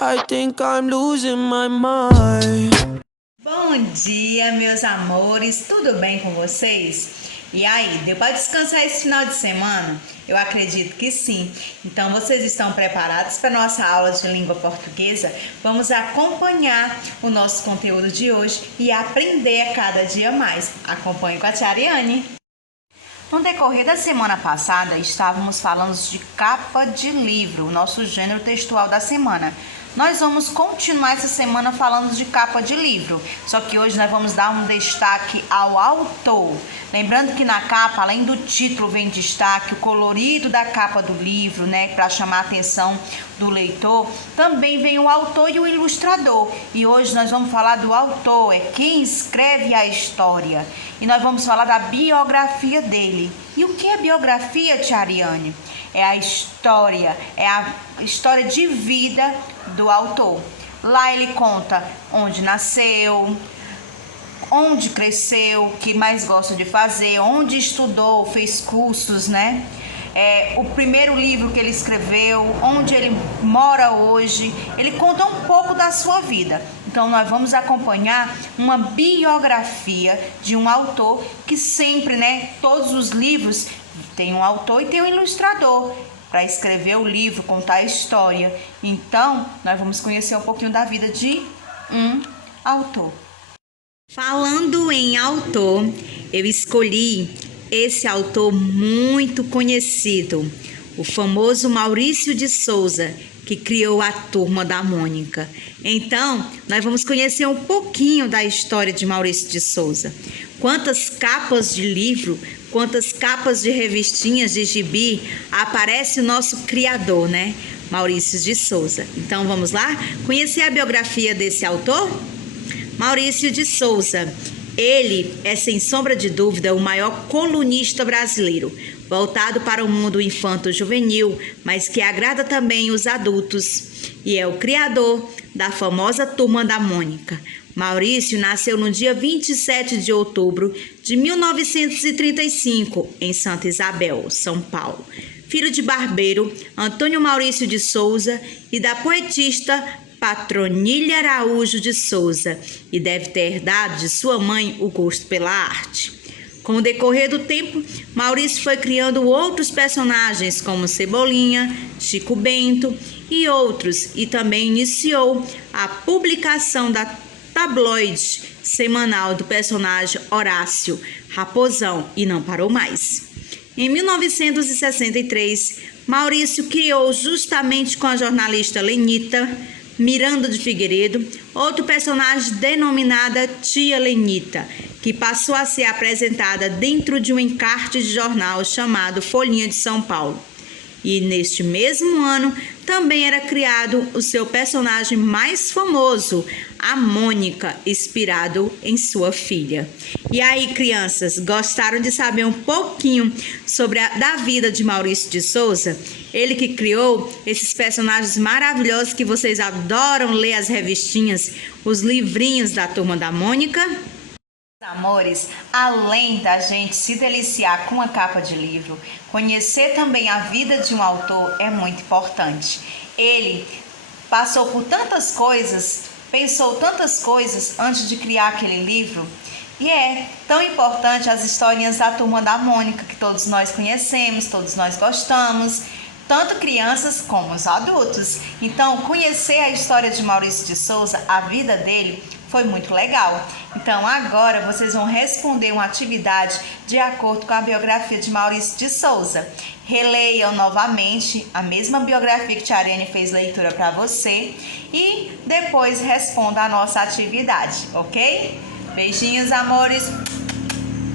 I think I'm losing my mind. Bom dia, meus amores, tudo bem com vocês? E aí, deu para descansar esse final de semana? Eu acredito que sim. Então, vocês estão preparados para nossa aula de língua portuguesa? Vamos acompanhar o nosso conteúdo de hoje e aprender a cada dia mais. Acompanhe com a tia Ariane. No decorrer da semana passada, estávamos falando de capa de livro, o nosso gênero textual da semana. Nós vamos continuar essa semana falando de capa de livro, só que hoje nós vamos dar um destaque ao autor. Lembrando que na capa, além do título, vem destaque o colorido da capa do livro, né, para chamar a atenção do leitor. Também vem o autor e o ilustrador. E hoje nós vamos falar do autor, é quem escreve a história. E nós vamos falar da biografia dele. E o que é biografia, tia Ariane? É a história de vida do autor. Lá ele conta onde nasceu, onde cresceu, o que mais gosta de fazer, onde estudou, fez cursos, né? O primeiro livro que ele escreveu, onde ele mora hoje. Ele conta um pouco da sua vida. Então, nós vamos acompanhar uma biografia de um autor que sempre, né? Todos os livros tem um autor e tem um ilustrador para escrever o livro, contar a história. Então, nós vamos conhecer um pouquinho da vida de um autor. Falando em autor, eu escolhi esse autor muito conhecido, o famoso Maurício de Souza, que criou a Turma da Mônica. Então, nós vamos conhecer um pouquinho da história de Maurício de Souza. Quantas capas de livro, quantas capas de revistinhas de gibi aparece o nosso criador, né? Maurício de Souza. Então, vamos lá conhecer a biografia desse autor? Maurício de Souza. Ele é, sem sombra de dúvida, o maior colunista brasileiro, voltado para o mundo infanto-juvenil, mas que agrada também os adultos, e é o criador da famosa Turma da Mônica. Maurício nasceu no dia 27 de outubro de 1935, em Santa Isabel, São Paulo. Filho de barbeiro Antônio Maurício de Souza e da poetista Patronília Araújo de Souza, e deve ter herdado de sua mãe o gosto pela arte. Com o decorrer do tempo, Maurício foi criando outros personagens como Cebolinha, Chico Bento e outros, e também iniciou a publicação da tabloide semanal do personagem Horácio Raposão e não parou mais. Em 1963, Maurício criou, justamente com a jornalista Lenita Miranda de Figueiredo, outro personagem denominada Tia Lenita, que passou a ser apresentada dentro de um encarte de jornal chamado Folhinha de São Paulo. E neste mesmo ano também era criado o seu personagem mais famoso, a Mônica, inspirado em sua filha. E aí, crianças, gostaram de saber um pouquinho sobre da vida de Maurício de Souza? Ele que criou esses personagens maravilhosos que vocês adoram ler as revistinhas, os livrinhos da Turma da Mônica? Amores, além da gente se deliciar com a capa de livro, conhecer também a vida de um autor é muito importante. Ele passou por tantas coisas, pensou tantas coisas antes de criar aquele livro, e é tão importante as historinhas da Turma da Mônica, que todos nós conhecemos, todos nós gostamos, tanto crianças como os adultos. Então, conhecer a história de Maurício de Souza, a vida dele, foi muito legal. Então, agora vocês vão responder uma atividade de acordo com a biografia de Maurício de Souza. Releiam novamente a mesma biografia que tia Ariane fez leitura para você e depois responda a nossa atividade, ok? Beijinhos, amores!